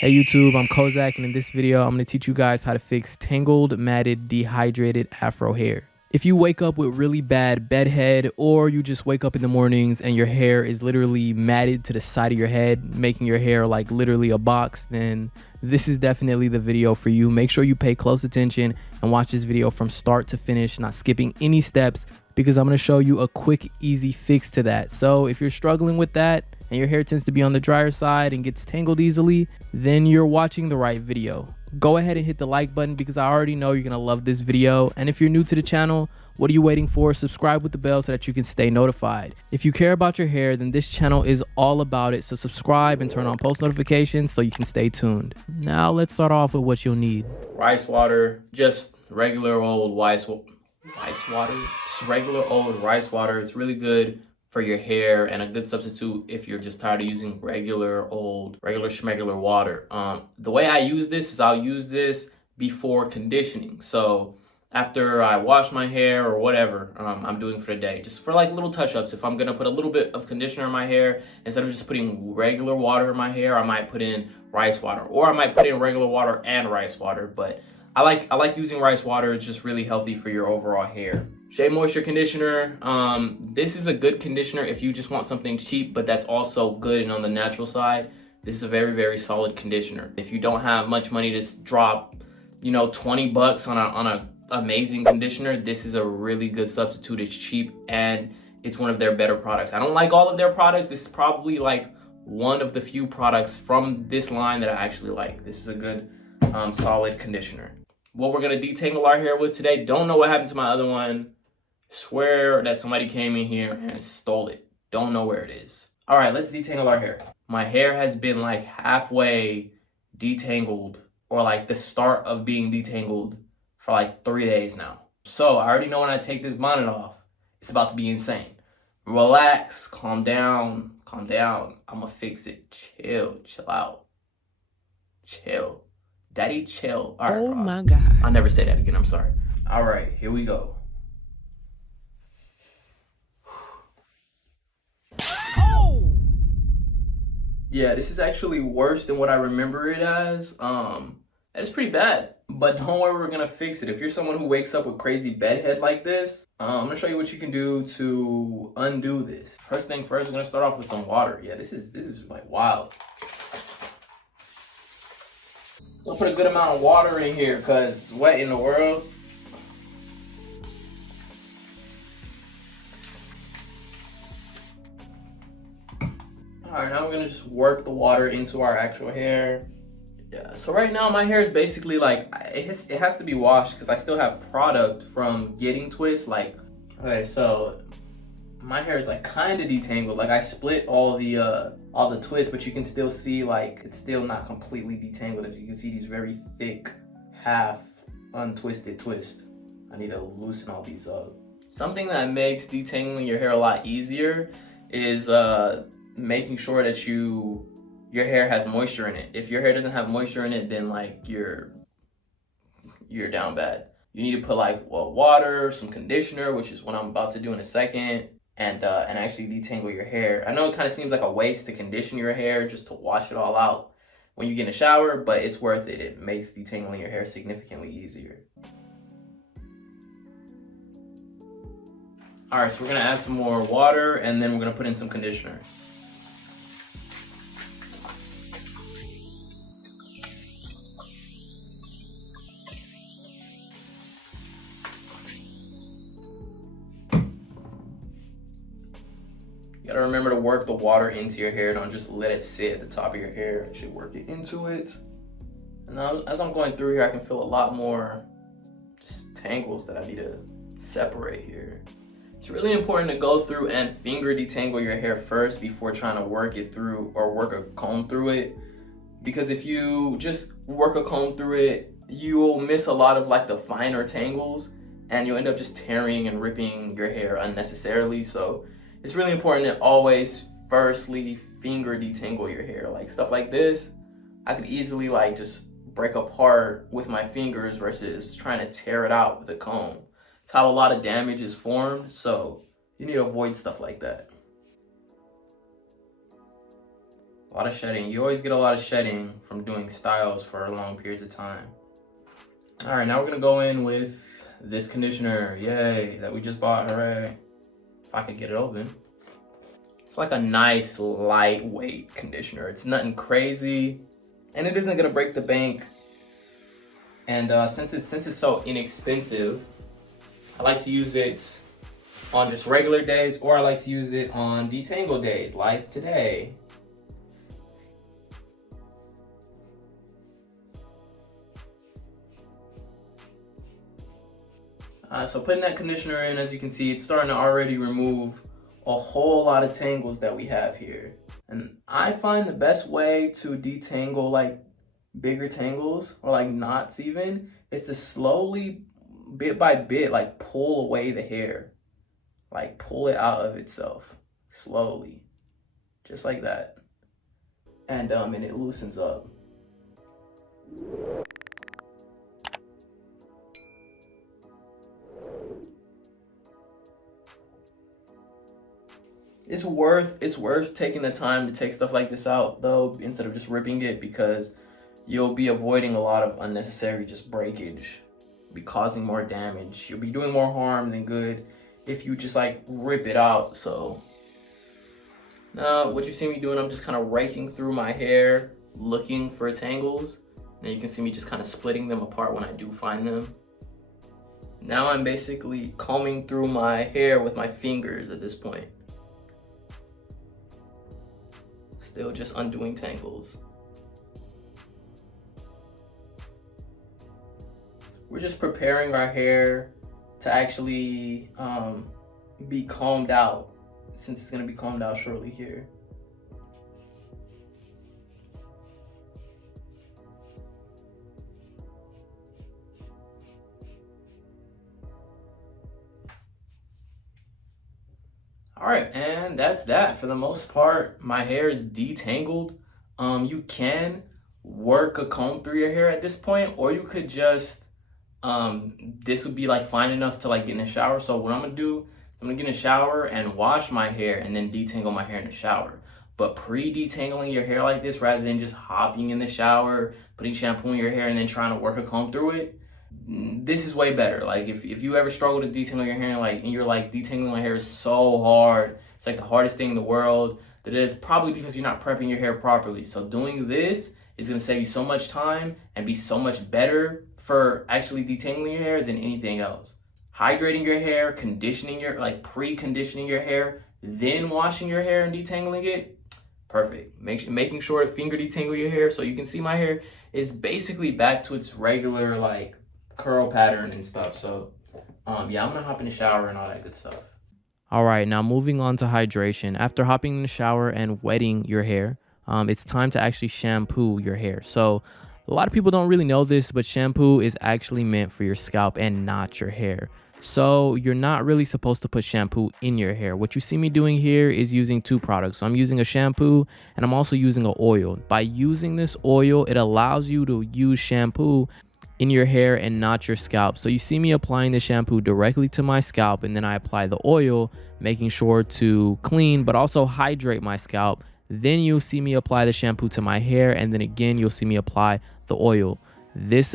Hey YouTube, I'm Kozak, and in this video, I'm going to teach you guys how to fix tangled, matted, dehydrated Afro hair. If you wake up with really bad bedhead, or you just wake up in the mornings and your hair is literally matted to the side of your head, making your hair like literally a box, then this is definitely the video for you. Make sure you pay close attention and watch this video from start to finish, not skipping any steps, because I'm going to show you a quick, easy fix to that. So if you're struggling with that, and your hair tends to be on the drier side and gets tangled easily, then you're watching the right video. Go ahead and hit the like button because I already know you're gonna love this video. And if you're new to the channel, what are you waiting for? Subscribe with the bell so that you can stay notified. If you care about your hair, then this channel is all about it. So subscribe and turn on post notifications so you can stay tuned. Now let's start off with what you'll need. Rice water, just regular old rice water, just regular old rice water. It's really good for your hair and a good substitute if you're just tired of using regular schmegular water. The way I use this is I'll use this before conditioning. So after I wash my hair or whatever I'm doing for the day, just for like little touch-ups, if I'm gonna put a little bit of conditioner in my hair, instead of just putting regular water in my hair, I might put in rice water, or I might put in regular water and rice water. But I like using rice water. It's just really healthy for your overall hair. Shea Moisture Conditioner. This is a good conditioner if you just want something cheap, but that's also good and on the natural side. This is a very, very solid conditioner. If you don't have much money to drop, 20 bucks on a amazing conditioner, this is a really good substitute. It's cheap and it's one of their better products. I don't like all of their products. This is probably like one of the few products from this line that I actually like. This is a good, solid conditioner. What we're gonna detangle our hair with today, don't know what happened to my other one. Swear that somebody came in here and stole it. Don't know where it is. All right, let's detangle our hair. My hair has been like halfway detangled, or like the start of being detangled, for like 3 days now. So I already know when I take this bonnet off, it's about to be insane. Relax, calm down. I'ma fix it. Chill out. Chill. Daddy, chill. All right, oh my God. I'll never say that again, I'm sorry. All right, here we go. Yeah, this is actually worse than what I remember it as. It's pretty bad, but don't worry, we're gonna fix it. If you're someone who wakes up with crazy bedhead like this, I'm gonna show you what you can do to undo this. First thing first, we're gonna start off with some water. Yeah, this is like wild. We'll put a good amount of water in here because what in the world? All right, now we're gonna just work the water into our actual hair. Yeah, so right now my hair is basically like, it has to be washed because I still have product from getting twists. Like, okay, so my hair is like kind of detangled. Like I split all the twists, but you can still see like it's still not completely detangled. As you can see, these very thick, half untwisted twists. I need to loosen all these up. Something that makes detangling your hair a lot easier is making sure that your hair has moisture in it. If your hair doesn't have moisture in it, then like you're down bad. You need to put like water, some conditioner, which is what I'm about to do in a second, and actually detangle your hair. I know it kind of seems like a waste to condition your hair just to wash it all out when you get in the shower, but it's worth it. It makes detangling your hair significantly easier. All right, so we're gonna add some more water and then we're gonna put in some conditioner. You gotta remember to work the water into your hair. Don't just let it sit at the top of your hair. You should work it into it. And now, as I'm going through here, I can feel a lot more just tangles that I need to separate here. It's really important to go through and finger detangle your hair first before trying to work it through or work a comb through it. Because if you just work a comb through it, you'll miss a lot of like the finer tangles and you'll end up just tearing and ripping your hair unnecessarily. So it's really important to always firstly finger detangle your hair. Like stuff like this, I could easily like just break apart with my fingers versus trying to tear it out with a comb. It's how a lot of damage is formed, so you need to avoid stuff like that. A lot of shedding. You always get a lot of shedding from doing styles for long periods of time. All right, now we're gonna go in with this conditioner. Yay, that we just bought, hooray. If I could get it open. It's like a nice lightweight conditioner. It's nothing crazy, and it isn't gonna break the bank. And since it's so inexpensive, I like to use it on just regular days, or I like to use it on detangle days, like today. So putting that conditioner in, as you can see, it's starting to already remove a whole lot of tangles that we have here. And I find the best way to detangle like bigger tangles, or like knots even, is to slowly, bit by bit, like pull away the hair. Like pull it out of itself, slowly. Just like that. And it loosens up. It's worth taking the time to take stuff like this out though, instead of just ripping it, because you'll be avoiding a lot of unnecessary just breakage. You'll be causing more damage. You'll be doing more harm than good if you just like rip it out. So now what you see me doing, I'm just kind of raking through my hair looking for tangles. Now you can see me just kind of splitting them apart when I do find them. Now I'm basically combing through my hair with my fingers at this point. Still just undoing tangles. We're just preparing our hair to actually be combed out, since it's gonna be combed out shortly here. All right, and that's that. For the most part, my hair is detangled. You can work a comb through your hair at this point, or you could just, this would be like fine enough to like get in the shower. So what I'm gonna do, I'm gonna get in the shower and wash my hair and then detangle my hair in the shower. But pre-detangling your hair like this, rather than just hopping in the shower, putting shampoo in your hair and then trying to work a comb through it, this is way better. Like if you ever struggle to detangle your hair, and you're like, detangling my hair is so hard, it's like the hardest thing in the world, that is probably because you're not prepping your hair properly. So doing this is gonna save you so much time and be so much better for actually detangling your hair than anything else. Hydrating your hair, conditioning your, like pre-conditioning your hair, then washing your hair and detangling it, perfect. Making sure to finger detangle your hair. So you can see my hair is basically back to its regular like curl pattern and stuff. So yeah, I'm gonna hop in the shower and all that good stuff. All right, now moving on to hydration. After hopping in the shower and wetting your hair, it's time to actually shampoo your hair. So a lot of people don't really know this, but shampoo is actually meant for your scalp and not your hair. So you're not really supposed to put shampoo in your hair. What you see me doing here is using two products. So I'm using a shampoo and I'm also using an oil. By using this oil, it allows you to use shampoo in your hair and not your scalp. So you see me applying the shampoo directly to my scalp, and then I apply the oil, making sure to clean but also hydrate my scalp. Then you'll see me apply the shampoo to my hair, and then again you'll see me apply the oil. This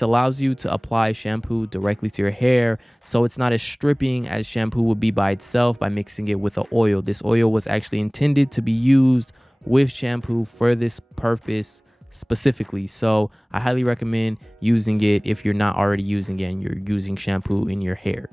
allows you to apply shampoo directly to your hair, so it's not as stripping as shampoo would be by itself by mixing it with the oil. This oil was actually intended to be used with shampoo for this purpose specifically. So I highly recommend using it if you're not already using it and you're using shampoo in your hair.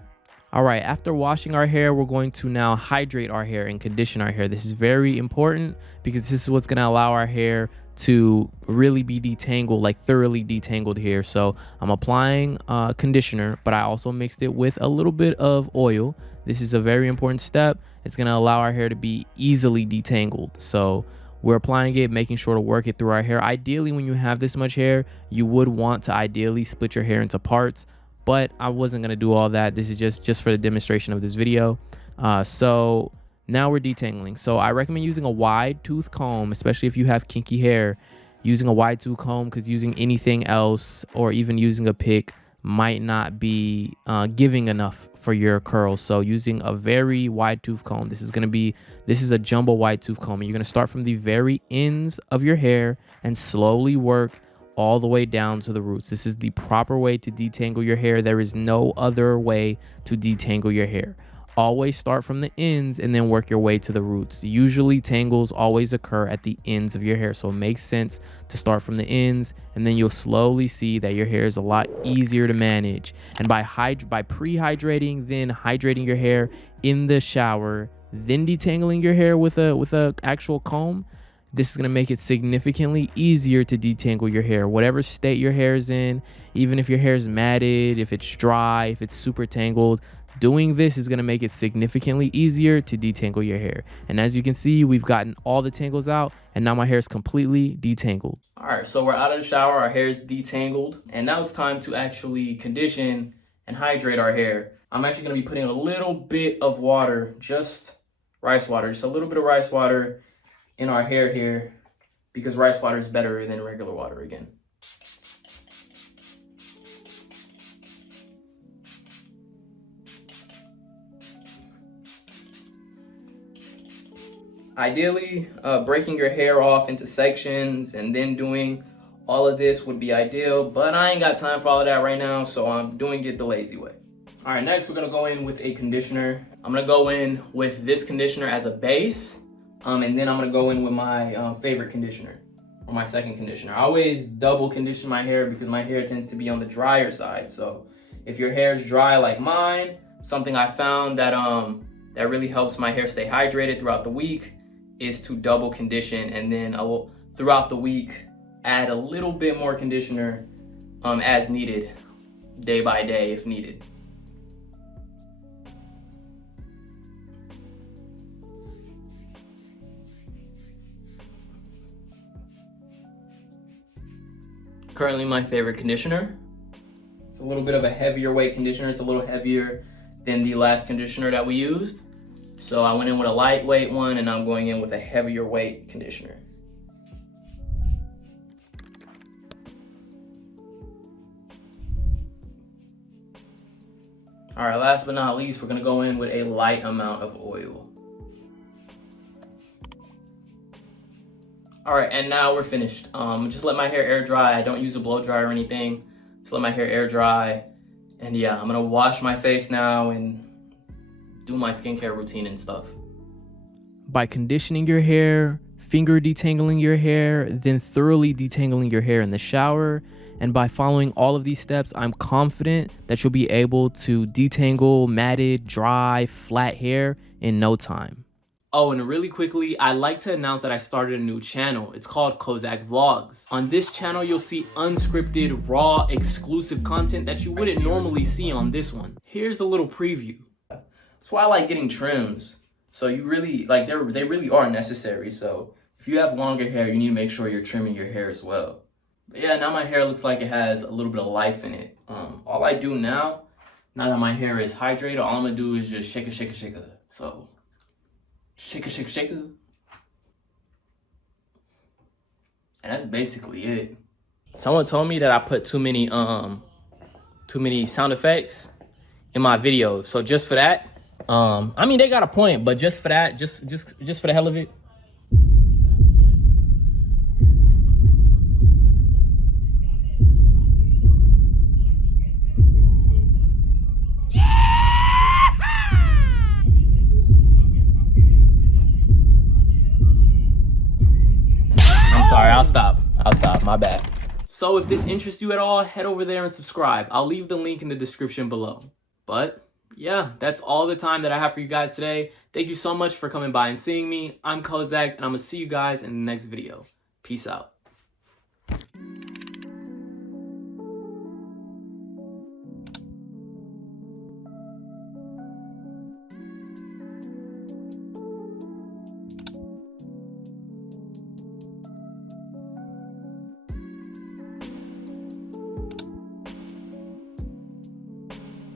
All right, after washing our hair, we're going to now hydrate our hair and condition our hair. This is very important because this is what's going to allow our hair to really be detangled, like thoroughly detangled here. So I'm applying conditioner, but I also mixed it with a little bit of oil. This is a very important step. It's going to allow our hair to be easily detangled. So we're applying it, making sure to work it through our hair. Ideally, when you have this much hair, you would want to ideally split your hair into parts, but I wasn't going to do all that. This is just for the demonstration of this video. So now we're detangling. So I recommend using a wide tooth comb, especially if you have kinky hair. Using a wide tooth comb, because using anything else or even using a pick might not be giving enough for your curls. So using a very wide tooth comb, this is a jumbo wide tooth comb, and you're going to start from the very ends of your hair and slowly work all the way down to the roots. This is the proper way to detangle your hair. There is no other way to detangle your hair. Always start from the ends and then work your way to the roots. Usually tangles always occur at the ends of your hair, so it makes sense to start from the ends, and then you'll slowly see that your hair is a lot easier to manage. And by pre-hydrating, then hydrating your hair in the shower, then detangling your hair with a actual comb, this is going to make it significantly easier to detangle your hair. Whatever state your hair is in, even if your hair is matted, if it's dry, if it's super tangled, doing this is going to make it significantly easier to detangle your hair. And as you can see, we've gotten all the tangles out, and now my hair is completely detangled. All right, so we're out of the shower, our hair is detangled, and now it's time to actually condition and hydrate our hair. I'm actually going to be putting a little bit of water, just rice water, just a little bit of rice water in our hair here, because rice water is better than regular water again. Ideally, breaking your hair off into sections and then doing all of this would be ideal, but I ain't got time for all of that right now, so I'm doing it the lazy way. All right, next we're gonna go in with a conditioner. I'm gonna go in with this conditioner as a base, and then I'm gonna go in with my favorite conditioner, or my second conditioner. I always double condition my hair because my hair tends to be on the drier side. So if your hair is dry like mine, something I found that that really helps my hair stay hydrated throughout the week is to double condition, and then I will throughout the week add a little bit more conditioner as needed, day by day if needed. Currently my favorite conditioner. It's a little bit of a heavier weight conditioner. It's a little heavier than the last conditioner that we used. So I went in with a lightweight one, and I'm going in with a heavier weight conditioner. All right, last but not least, we're gonna go in with a light amount of oil. All right, and now we're finished. Just let my hair air dry. I don't use a blow dryer or anything. Just let my hair air dry. And yeah, I'm gonna wash my face now and do my skincare routine and stuff. By conditioning your hair, finger detangling your hair, then thoroughly detangling your hair in the shower, and by following all of these steps, I'm confident that you'll be able to detangle matted, dry, flat hair in no time. Oh, and really quickly, I'd like to announce that I started a new channel. It's called Kozak Vlogs. On this channel, you'll see unscripted, raw, exclusive content that you wouldn't normally see on this one. Here's a little preview. That's why I like getting trims. So you really, like, they really are necessary. So if you have longer hair, you need to make sure you're trimming your hair as well. But yeah, now my hair looks like it has a little bit of life in it. All I do now that my hair is hydrated, all I'm gonna do is just shake it. So shake it. And that's basically it. Someone told me that I put too many sound effects in my videos. So just for that, I mean, they got a point, but just for that, just for the hell of it. Sorry, I'll stop, my bad. So if this interests you at all, head over there and subscribe. I'll leave the link in the description below. But yeah, that's all the time that I have for you guys today. Thank you so much for coming by and seeing me. I'm Kozak, and I'm gonna see you guys in the next video. Peace out.